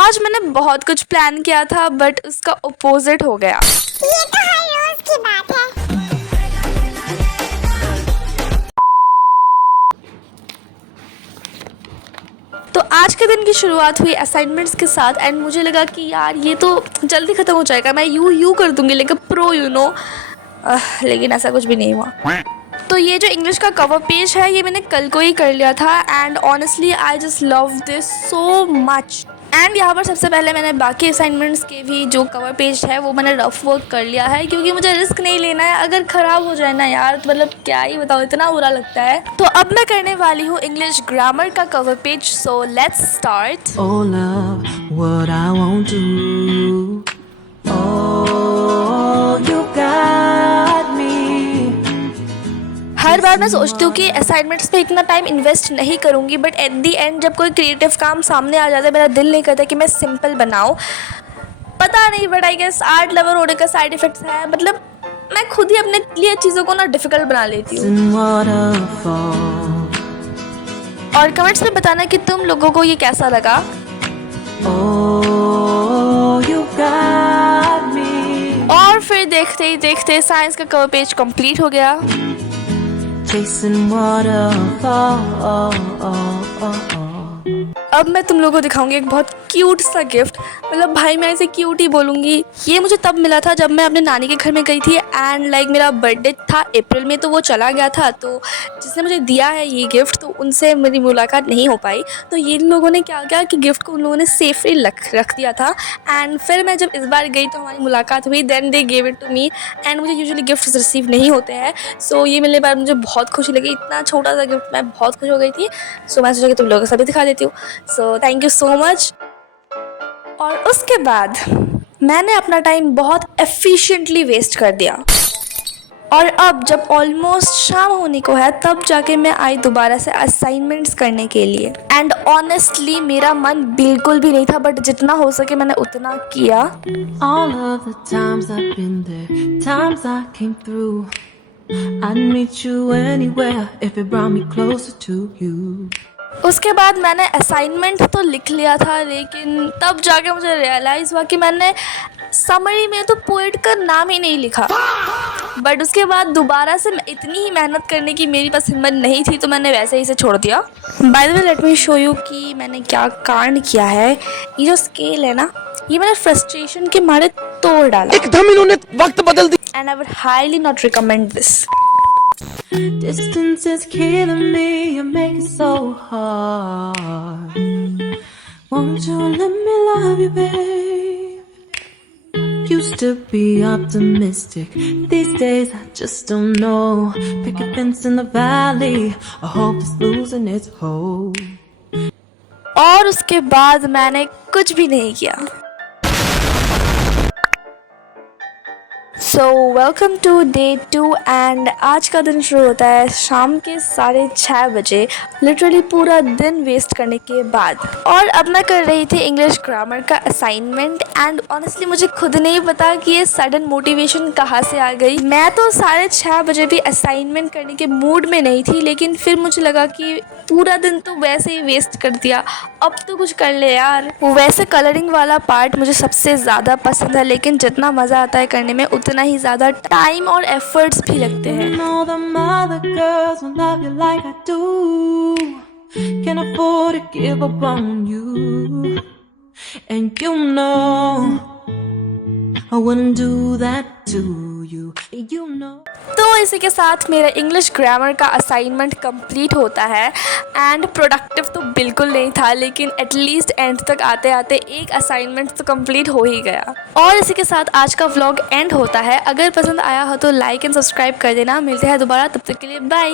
आज मैंने बहुत कुछ प्लान किया था बट उसका अपोजिट हो गया। ये तो हर रोज की बात है। तो आज के दिन की शुरुआत हुई असाइनमेंट्स के साथ एंड मुझे लगा कि यार ये तो जल्दी ख़त्म हो जाएगा, मैं यूँ कर दूँगी लेकिन प्रो लेकिन ऐसा कुछ भी नहीं हुआ। तो ये जो इंग्लिश का कवर पेज है ये मैंने कल को ही कर लिया था and honestly I just love this so much. And यहाँ पर सबसे पहले मैंने बाकी असाइनमेंट्स के भी जो कवर पेज है वो मैंने रफ वर्क कर लिया है, क्योंकि मुझे रिस्क नहीं लेना है। अगर ख़राब हो जाए ना यार तो मतलब क्या ही बताओ, इतना बुरा लगता है। तो अब मैं करने वाली हूँ इंग्लिश ग्रामर का cover page, so let's start. Oh love, what I won't do. Oh, you got me. हर बार मैं सोचती हूँ कि असाइनमेंट्स पे इतना टाइम इन्वेस्ट नहीं करूँगी, बट एट दी एंड जब कोई क्रिएटिव काम सामने आ जाता है मेरा दिल नहीं करता कि मैं सिंपल बनाऊँ। पता नहीं, but I guess art lover होने का साइड इफ़ेक्ट्स है। मतलब मैं खुद ही अपने लिए चीज़ों को ना डिफ़िकल्ट बना लेती हूँ। In waterfall. और कमेंट्स में बताना कि तुम लोगों को ये कैसा लगा। Oh, you got me. और फिर देखते ही देखते साइंस का कवर पेज कंप्लीट हो गया। Chasing waterfall. अब मैं तुम लोगों को दिखाऊंगी एक बहुत क्यूट सा गिफ्ट। मतलब भाई मैं इसे क्यूट ही बोलूँगी। ये मुझे तब मिला था जब मैं अपने नानी के घर में गई थी एंड लाइक मेरा बर्थडे था अप्रैल में, तो वो चला गया था। तो जिसने मुझे दिया है ये गिफ्ट तो उनसे मेरी मुलाकात नहीं हो पाई। तो ये लोगों ने क्या किया कि गिफ्ट को उन लोगों ने सेफली रख दिया था एंड फिर मैं जब इस बार गई तो हमारी मुलाकात हुई, then they gave it to me. And मुझे यूजुअली गिफ्ट रिसीव नहीं होते हैं, सो ये मिलने बार मुझे बहुत खुशी लगी। इतना छोटा सा गिफ्ट, मैं बहुत खुश हो गई थी। सो मैं सोचा कि तुम लोगों को सभी दिखा देती हूँ। So thank you so much. और उसके बाद मैंने अपना टाइम बहुत एफिशिएंटली वेस्ट कर दिया और अब जब ऑलमोस्ट शाम होने को है तब जाके मैं आई दोबारा से असाइनमेंट्स करने के लिए। एंड ऑनेस्टली मेरा मन बिल्कुल भी नहीं था, बट जितना हो सके मैंने उतना किया। All of the times I've been there, times I came through. I'd meet you anywhere if it brought me closer to you. उसके बाद मैंने असाइनमेंट तो लिख लिया था, लेकिन तब जाके मुझे रियलाइज़ हुआ कि मैंने समरी में तो पोएट का नाम ही नहीं लिखा। बट उसके बाद दोबारा से इतनी ही मेहनत करने की मेरी पास हिम्मत नहीं थी, तो मैंने वैसे ही इसे छोड़ दिया। By the way let me show you कि मैंने क्या कांड किया है। ये जो स्केल है ना, ये मैंने फ्रस्ट्रेशन के मारे तोड़ डाला। एकदम इन्होंने वक्त बदल दिया। And I would highly not recommend this. Distance is killing me, you make it so hard. Won't you let me love you, babe? Used to be optimistic, these days I just don't know. Pick a fence in the valley, I hope it's losing its hold. और उसके बाद मैंने कुछ भी नहीं किया। So welcome to day 2 and आज का दिन शुरू होता है शाम के 6:30 बजे, लिटरली पूरा दिन वेस्ट करने के बाद। और अब मैं कर रही थी इंग्लिश ग्रामर का असाइनमेंट एंड ऑनेस्टली मुझे खुद नहीं पता कि ये सडन मोटिवेशन कहाँ से आ गई। मैं तो 6:30 बजे भी असाइनमेंट करने के मूड में नहीं थी, लेकिन फिर मुझे लगा कि पूरा दिन तो वैसे ही वेस्ट कर दिया, अब तो कुछ कर ले यार। वैसे कलरिंग वाला पार्ट मुझे सबसे ज़्यादा पसंद है, लेकिन जितना मज़ा आता है करने में उतना ही ज़्यादा टाइम और एफर्ट्स भी लगते हैं। All the other girls will love you like I do. Can't afford to give up on you. And you know I wouldn't do that to you. You know. तो इसी के साथ मेरा इंग्लिश ग्रामर का assignment complete होता है and productive तो बिल्कुल नहीं था, लेकिन एटलीस्ट एंड तक आते आते एक असाइनमेंट तो कंप्लीट हो ही गया। और इसी के साथ आज का व्लॉग एंड होता है। अगर पसंद आया हो तो लाइक एंड सब्सक्राइब कर देना। मिलते हैं दोबारा, तब तक के लिए बाय।